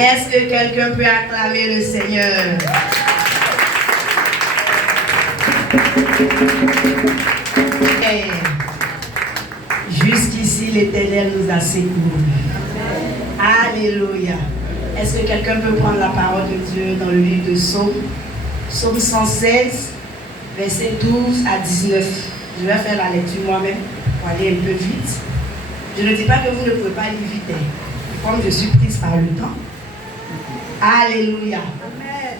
Est-ce que quelqu'un peut acclamer le Seigneur? Jusqu'ici, l'Éternel nous a secourus. Alléluia. Est-ce que quelqu'un peut prendre la parole de Dieu dans le livre de Psaume? Psaume 116, versets 12 à 19. Je vais faire la lecture moi-même pour aller un peu vite. Je ne dis pas que vous ne pouvez pas lire vite. Comme je suis prise par le temps. Alléluia. Amen.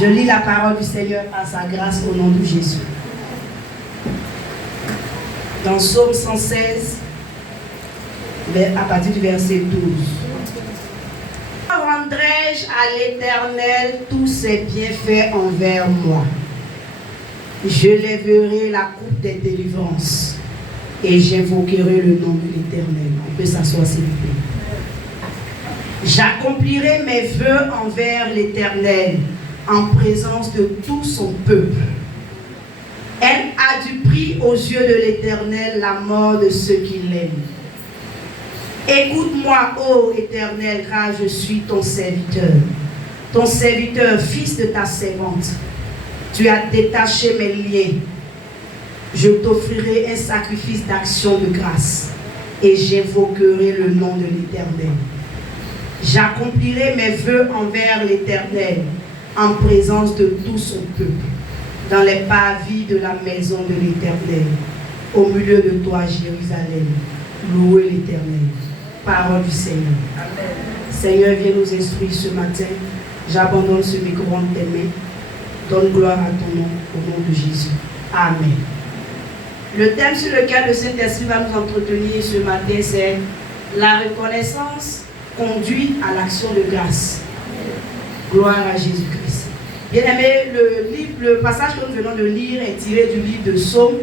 Je lis la parole du Seigneur par sa grâce au nom de Jésus. Dans Psaume 116, à partir du verset 12. Rendrai-je à l'Éternel tous ses bienfaits envers moi? Je lèverai la coupe des délivrances et j'invoquerai le nom de l'Éternel. On peut s'asseoir s'il vous plaît. J'accomplirai mes vœux envers l'Éternel en présence de tout son peuple. Elle a du prix aux yeux de l'Éternel la mort de ceux qui l'aiment. Écoute-moi, ô Éternel, car je suis ton serviteur, fils de ta servante. Tu as détaché mes liens. Je t'offrirai un sacrifice d'action de grâce et j'invoquerai le nom de l'Éternel. J'accomplirai mes vœux envers l'Éternel en présence de tout son peuple, dans les parvis de la maison de l'Éternel, au milieu de toi, Jérusalem. Louez l'Éternel. Parole du Seigneur. Amen. Seigneur, viens nous instruire ce matin. J'abandonne ce micro entre tes mains. Donne gloire à ton nom, au nom de Jésus. Amen. Le thème sur lequel le Saint-Esprit va nous entretenir ce matin, c'est la reconnaissance conduit à l'action de grâce. Gloire à Jésus-Christ. Bien-aimé, le passage que nous venons de lire est tiré du livre de Psaume,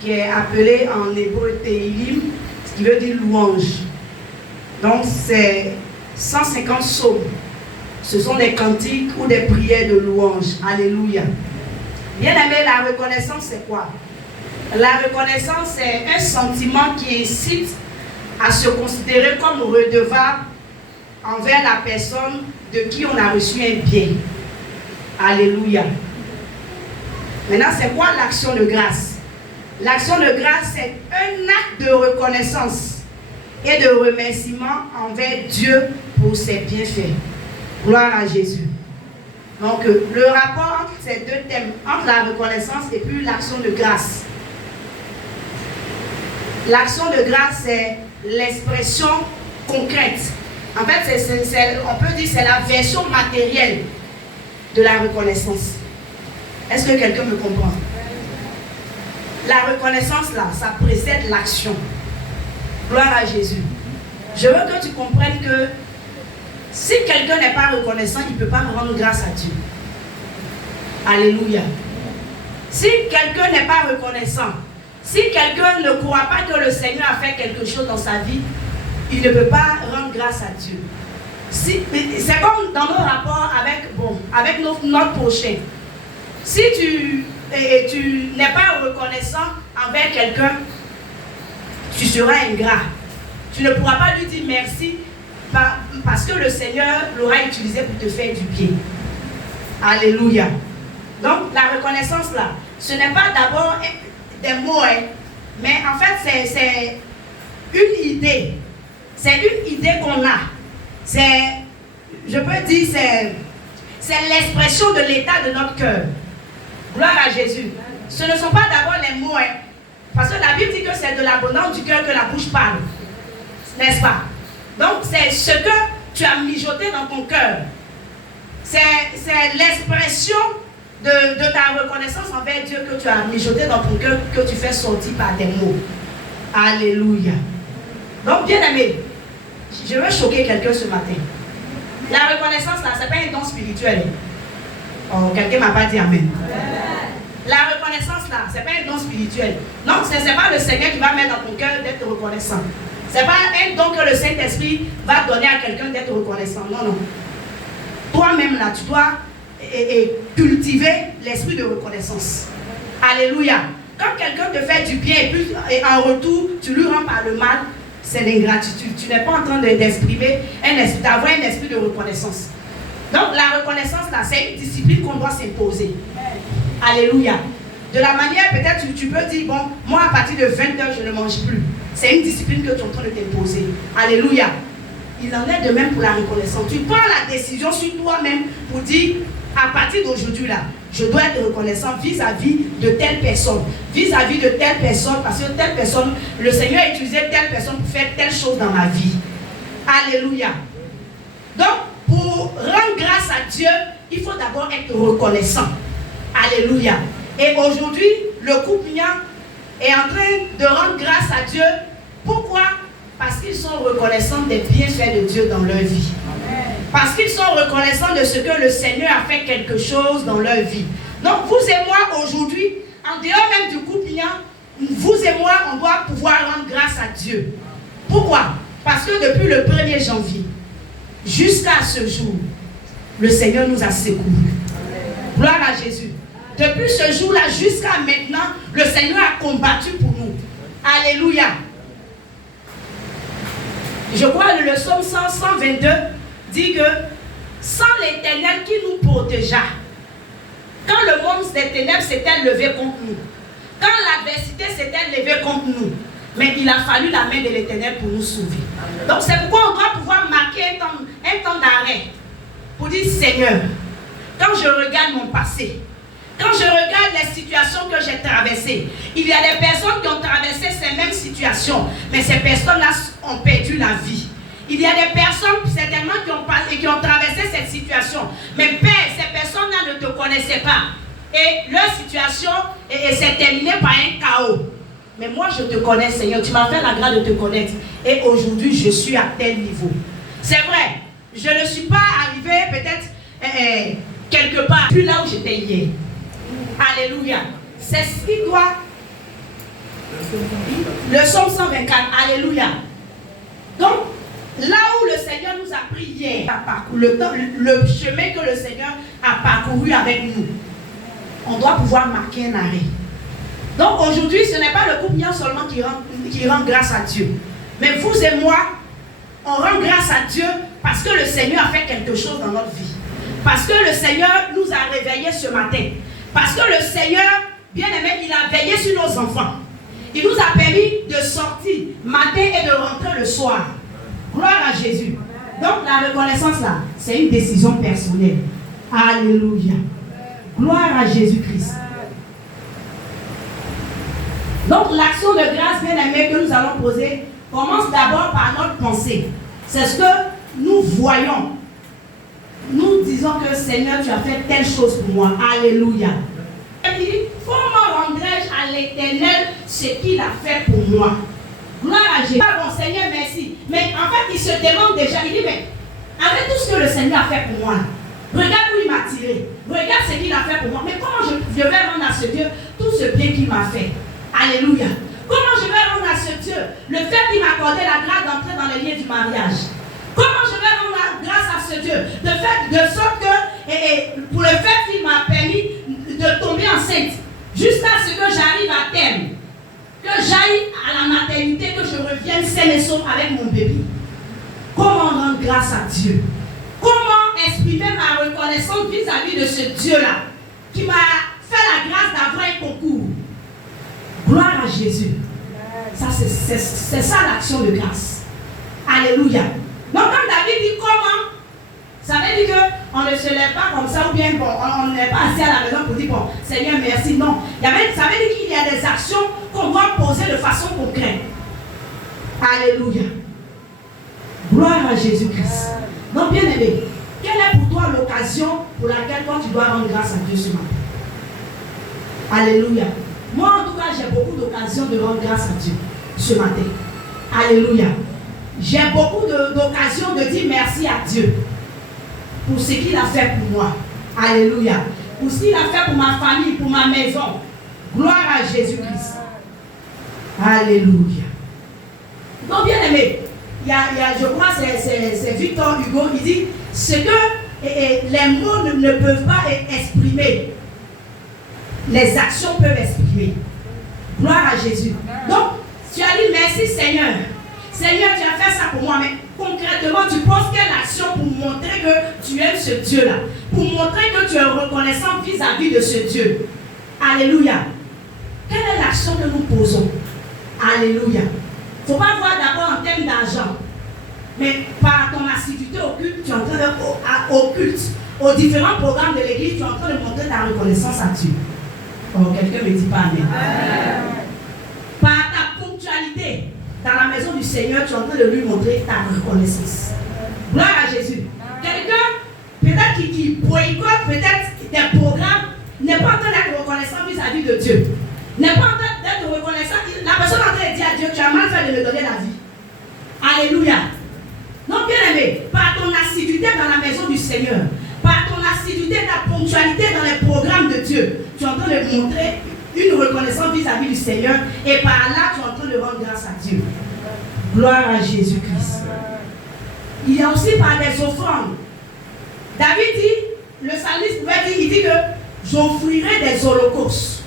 qui est appelé en hébreu Tehillim, ce qui veut dire louange. Donc c'est 150 psaumes. Ce sont des cantiques ou des prières de louange. Alléluia. Bien-aimé, la reconnaissance c'est quoi? La reconnaissance c'est un sentiment qui incite à se considérer comme redevable envers la personne de qui on a reçu un bien. Alléluia. Maintenant, c'est quoi l'action de grâce? L'action de grâce, c'est un acte de reconnaissance et de remerciement envers Dieu pour ses bienfaits. Gloire à Jésus. Donc, le rapport entre ces deux thèmes, entre la reconnaissance et puis l'action de grâce. L'action de grâce, c'est l'expression concrète. En fait, on peut dire que c'est la version matérielle de la reconnaissance. Est-ce que quelqu'un me comprend? La reconnaissance, là, ça précède l'action. Gloire à Jésus. Je veux que tu comprennes que si quelqu'un n'est pas reconnaissant, il ne peut pas rendre grâce à Dieu. Alléluia. Si quelqu'un n'est pas reconnaissant, si quelqu'un ne croit pas que le Seigneur a fait quelque chose dans sa vie, il ne peut pas rendre grâce à Dieu. C'est comme dans nos rapports avec notre prochain. Si tu n'es pas reconnaissant envers quelqu'un, tu seras ingrat. Tu ne pourras pas lui dire merci parce que le Seigneur l'aura utilisé pour te faire du bien. Alléluia. Donc la reconnaissance là, ce n'est pas d'abord des mots, mais en fait c'est une idée. C'est une idée qu'on a. Je peux dire, c'est l'expression de l'état de notre cœur. Gloire à Jésus. Ce ne sont pas d'abord les mots, parce que la Bible dit que c'est de l'abondance du cœur que la bouche parle. N'est-ce pas? Donc c'est ce que tu as mijoté dans ton cœur. C'est l'expression de ta reconnaissance envers Dieu que tu as mijoté dans ton cœur, que tu fais sortir par des mots. Alléluia. Donc bien aimé, je veux choquer quelqu'un ce matin. La reconnaissance là, ce n'est pas un don spirituel. Oh, quelqu'un ne m'a pas dit amen. La reconnaissance là, ce n'est pas un don spirituel. Non, ce n'est pas le Seigneur qui va mettre dans ton cœur d'être reconnaissant. Ce n'est pas un don que le Saint-Esprit va donner à quelqu'un d'être reconnaissant. Non, non. Toi-même là, tu dois cultiver l'esprit de reconnaissance. Alléluia. Quand quelqu'un te fait du bien et en retour, tu lui rends par le mal, c'est l'ingratitude. Tu n'es pas en train d'exprimer d'avoir un esprit de reconnaissance. Donc la reconnaissance là, c'est une discipline qu'on doit s'imposer. Alléluia. De la manière, peut-être tu peux dire, bon, moi à partir de 20h, je ne mange plus. C'est une discipline que tu es en train de t'imposer. Alléluia. Il en est de même pour la reconnaissance. Tu prends la décision sur toi-même pour dire, à partir d'aujourd'hui là, je dois être reconnaissant vis-à-vis de telle personne, vis-à-vis de telle personne, parce que telle personne, le Seigneur a utilisé telle personne pour faire telle chose dans ma vie. Alléluia. Donc, pour rendre grâce à Dieu, il faut d'abord être reconnaissant. Alléluia. Et aujourd'hui, le couple mien est en train de rendre grâce à Dieu. Pourquoi? Parce qu'ils sont reconnaissants des bienfaits de Dieu dans leur vie. Parce qu'ils sont reconnaissants de ce que le Seigneur a fait quelque chose dans leur vie. Donc vous et moi aujourd'hui, en dehors même du couple mien, vous et moi, on doit pouvoir rendre grâce à Dieu. Pourquoi? Parce que depuis le 1er janvier jusqu'à ce jour, le Seigneur nous a secourus. Gloire à Jésus. Depuis ce jour-là jusqu'à maintenant, le Seigneur a combattu pour nous. Alléluia. Je crois que le psaume 122 dit que sans l'Éternel qui nous protégea, quand le monde des ténèbres s'était levé contre nous, quand l'adversité s'était levée contre nous, mais il a fallu la main de l'Éternel pour nous sauver. Donc c'est pourquoi on doit pouvoir marquer un temps d'arrêt pour dire Seigneur, quand je regarde mon passé, quand je regarde les situations que j'ai traversées, il y a des personnes qui ont traversé ces mêmes situations, mais ces personnes-là ont perdu la vie. Il y a des personnes certainement qui ont traversé cette situation, mais Père, ces personnes-là ne te connaissaient pas. Et leur situation s'est terminée par un chaos. Mais moi, je te connais, Seigneur. Tu m'as fait la grâce de te connaître. Et aujourd'hui, je suis à tel niveau. C'est vrai, je ne suis pas arrivé peut-être quelque part, plus là où j'étais hier. Alléluia. C'est ce qui doit. Le psaume 124. Alléluia. Donc, là où le Seigneur nous a pris hier, le chemin que le Seigneur a parcouru avec nous, on doit pouvoir marquer un arrêt. Donc aujourd'hui, ce n'est pas le couple mien seulement qui rend grâce à Dieu. Mais vous et moi, on rend grâce à Dieu parce que le Seigneur a fait quelque chose dans notre vie. Parce que le Seigneur nous a réveillés ce matin. Parce que le Seigneur, bien aimé, il a veillé sur nos enfants. Il nous a permis de sortir matin et de rentrer le soir. Gloire à Jésus. Donc la reconnaissance là, c'est une décision personnelle. Alléluia. Gloire à Jésus-Christ. Donc l'action de grâce, bien aimé, que nous allons poser, commence d'abord par notre pensée. C'est ce que nous voyons. Nous disons que Seigneur, tu as fait telle chose pour moi. Alléluia. Il dit, comment rendrai-je à l'Éternel ce qu'il a fait pour moi? Gloire à Jésus. Bon Seigneur, merci. Mais en fait, il se demande déjà, il dit, mais avec tout ce que le Seigneur a fait pour moi, regarde où il m'a tiré. Regarde ce qu'il a fait pour moi. Mais comment je vais rendre à ce Dieu tout ce bien qu'il m'a fait? Alléluia. Comment je vais rendre à ce Dieu le fait qu'il m'a accordé la grâce d'entrer dans les liens du mariage? Comment je vais rendre grâce à ce Dieu de sorte que, pour le fait qu'il m'a permis de tomber enceinte, jusqu'à ce que j'arrive à terme, que j'aille à la maternité, que je revienne saine et sauve avec mon bébé? Comment rendre grâce à Dieu? Comment exprimer ma reconnaissance vis-à-vis de ce Dieu-là qui m'a fait la grâce d'avoir un concours? Gloire à Jésus. Ça, c'est ça l'action de grâce. Alléluia. Donc quand David dit comment, ça veut dire qu'on ne se lève pas comme ça ou bien bon, on n'est pas assis à la maison pour dire bon, Seigneur merci. Non. Ça veut dire qu'il y a des actions qu'on doit poser de façon concrète. Alléluia. Gloire à Jésus-Christ. Donc bien aimé, quelle est pour toi l'occasion pour laquelle toi tu dois rendre grâce à Dieu ce matin? Alléluia. Moi en tout cas j'ai beaucoup d'occasions de rendre grâce à Dieu ce matin. Alléluia. J'ai beaucoup d'occasions de dire merci à Dieu pour ce qu'il a fait pour moi. Alléluia. Pour ce qu'il a fait pour ma famille, pour ma maison. Gloire à Jésus-Christ. Alléluia. Donc bien aimé, je crois que c'est Victor Hugo qui dit ce que les mots ne peuvent pas exprimer, les actions peuvent exprimer. Gloire à Jésus. Donc, tu as dit merci Seigneur. Seigneur, tu as fait ça pour moi, mais concrètement, tu poses quelle action pour montrer que tu aimes ce Dieu-là, pour montrer que tu es reconnaissant vis-à-vis de ce Dieu. Alléluia. Quelle est l'action que nous posons? Alléluia. Il ne faut pas voir d'abord en termes d'argent, mais par ton assiduité au culte, tu es en train de, au culte, aux différents programmes de l'église, tu es en train de montrer ta reconnaissance à Dieu. Oh, quelqu'un ne me dit pas amen. Par ta ponctualité dans la maison du Seigneur, tu es en train de lui montrer ta reconnaissance. Gloire à Jésus. Quelqu'un, peut-être qui boycotte peut-être des programmes, n'est pas en train d'être reconnaissant vis-à-vis de Dieu. N'est pas en train d'être reconnaissant. La personne est en train de dire à Dieu, tu as mal fait de me donner la vie. Alléluia. Donc, bien aimé, par ton assiduité dans la maison du Seigneur, par ton assiduité, ta ponctualité dans les programmes de Dieu, tu es en train de montrer une reconnaissance vis-à-vis du Seigneur, et par là, tu es en train de rendre grâce à Dieu. Gloire à Jésus-Christ. Il y a aussi par des offrandes. David dit, le psalmiste pouvait dire, il dit que j'offrirai des holocaustes.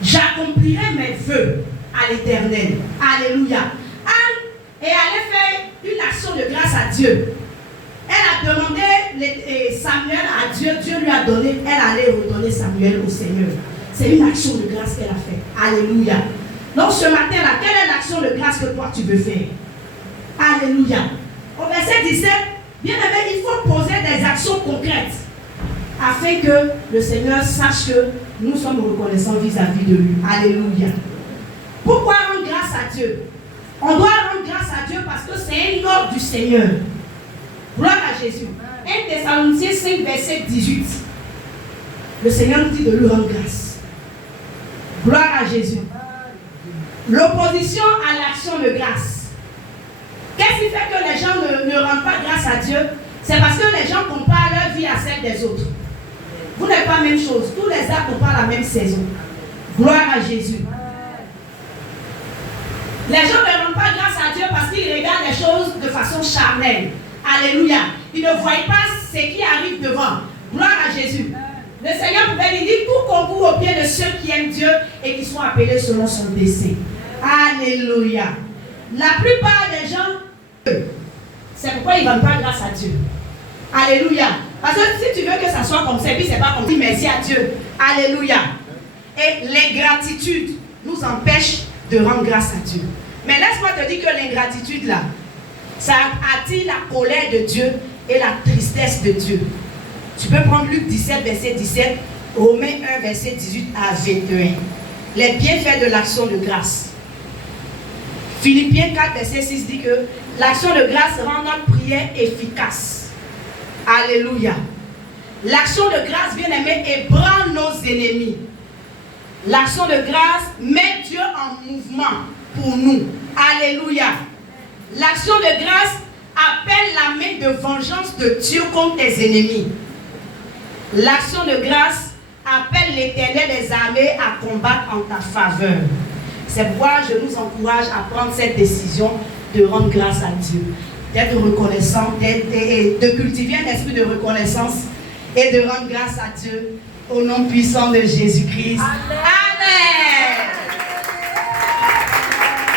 J'accomplirai mes vœux à l'Éternel. Alléluia. Anne est allée faire une action de grâce à Dieu. Elle a demandé Samuel à Dieu, Dieu lui a donné, elle allait redonner Samuel au Seigneur. C'est une action de grâce qu'elle a faite. Alléluia. Donc ce matin-là, quelle est l'action de grâce que toi tu veux faire? Alléluia. Au verset 17, bien aimé, il faut poser des actions concrètes afin que le Seigneur sache que nous sommes reconnaissants vis-à-vis de lui. Alléluia. Pourquoi rendre grâce à Dieu? On doit rendre grâce à Dieu parce que c'est un ordre du Seigneur. Gloire à Jésus. 1 Thessaloniciens 5, verset 18. Le Seigneur nous dit de lui rendre grâce. Gloire à Jésus. L'opposition à l'action de grâce. Qu'est-ce qui fait que les gens ne rendent pas grâce à Dieu? C'est parce que les gens comparent leur vie à celle des autres. Vous n'êtes pas la même chose. Tous les arbres n'ont pas la même saison. Gloire à Jésus. Les gens ne rendent pas grâce à Dieu parce qu'ils regardent les choses de façon charnelle. Alléluia. Ils ne voient pas ce qui arrive devant. Gloire à Jésus. Le Seigneur pouvait lui dire tout concourt au pied de ceux qui aiment Dieu et qui sont appelés selon son dessein. Alléluia. La plupart des gens, c'est pourquoi ils ne rendent pas grâce à Dieu. Alléluia. Parce que si tu veux que ça soit comme ça, puis c'est pas comme ça, merci à Dieu. Alléluia. Et l'ingratitude nous empêche de rendre grâce à Dieu. Mais laisse-moi te dire que l'ingratitude là, ça attire la colère de Dieu et la tristesse de Dieu. Tu peux prendre Luc 17, verset 17, Romains 1, verset 18 à 21. Les bienfaits de l'action de grâce. Philippiens 4, verset 6 dit que l'action de grâce rend notre prière efficace. Alléluia. L'action de grâce, bien aimé, ébranle nos ennemis. L'action de grâce met Dieu en mouvement pour nous. Alléluia. L'action de grâce appelle la main de vengeance de Dieu contre tes ennemis. L'action de grâce appelle l'Éternel des armées à combattre en ta faveur. C'est pourquoi je nous encourage à prendre cette décision de rendre grâce à Dieu, d'être reconnaissant, de cultiver un esprit de reconnaissance et de rendre grâce à Dieu au nom puissant de Jésus-Christ. Amen.